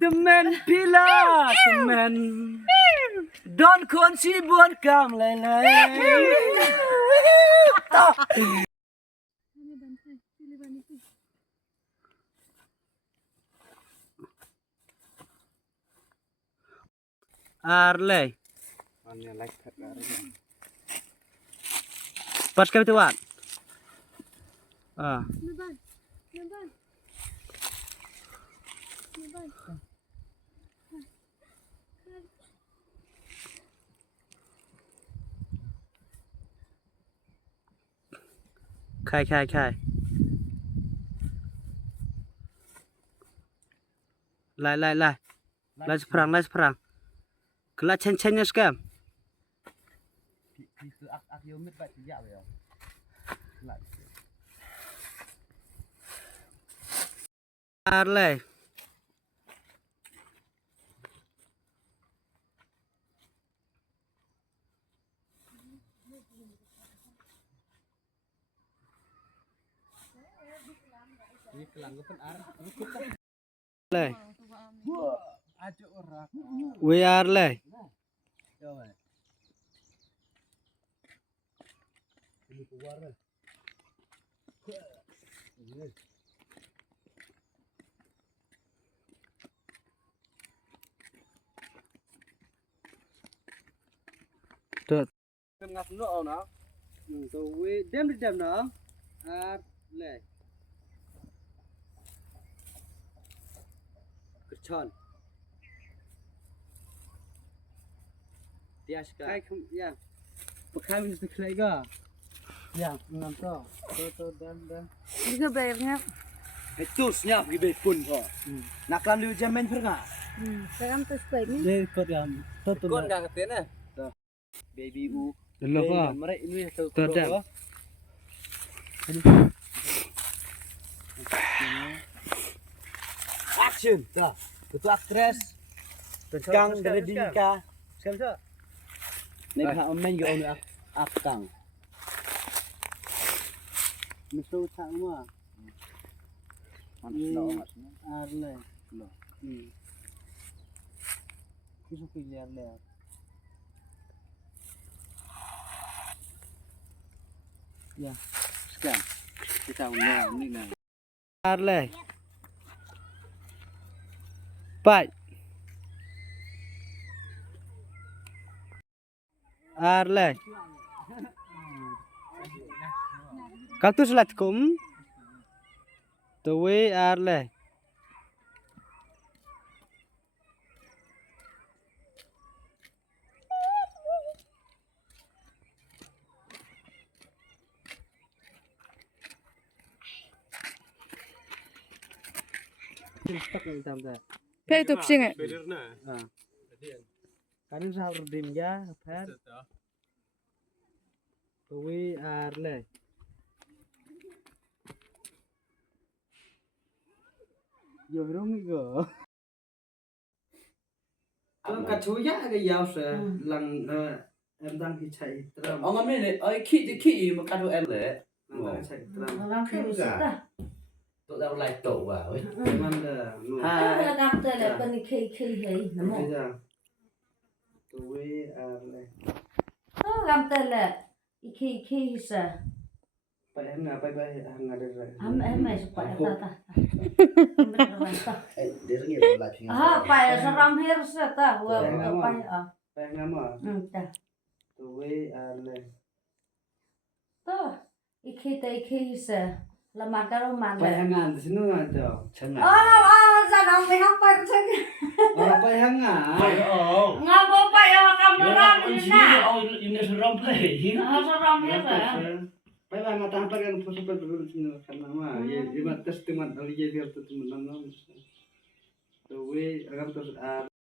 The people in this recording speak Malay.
Temen pila temen Don kon si buồn cảm lại lại Arley Pas kami tuan khai lai seperang kelak chen-chennya skam Arley Leh. We are leh. Được. Em ngập nọ nó. Rồi we đem nó. Leh. Kecon. Dia suka. Kai ya. Pakai minus diklay ga. Ya, nanto. To dan. Juga bayarnya. Itu senyap gede pun kok. Naklan lu jamin pernah. Sekarang terus baiknya. Dia ikut yang. Kon enggak ngertiin ya? Baby U. Dulu apa? Mereka ini tuh. Action. Dah. Betul aktres. Kang dari Dika. Siapa? Nek ha main yo onu akang. Mesu tak semua. Arle. Loh. Kisu pilih arle. Ya. Sekarang kita ulang ni nah. Arle. Pai. Arle. Kaktus latkum. Tuwe arle. Pay tuh sih nggak? Karena sahal redim ya, per. Tuwe arle. Yo rong go. Con cà chua giá cái dao sờ lần em đang đi chạy tram. Ông em này, ơi khi mà cắt em lệ. Đang chạy tram. Orang kayak gitu. Tụi tao lại tổ vào ấy. Mang đờ. Ada kata lah kan khi hei, namo. Bây giờ. Tuwe arle. Kata lah khi sa. Pak em hang ada rồi. Em supaya tata. Dia ngir lại phim. Paya seram her sa ta. Wah, paya. Pak em nama. Ta. Tuwe arle. Tuh, iki sa. Lamar karo Pak mana? em ngan di sini ada. Chẳng Sarang may apa sa. Pak em ngan. Ngabo paya kamera Ini ni na. ini seram play. Seram her sa. Pak em ngan tampar kan foto dulu sini karena mah ya cuma tes teman ali ya biar teman nama. Tuwe agam terus ar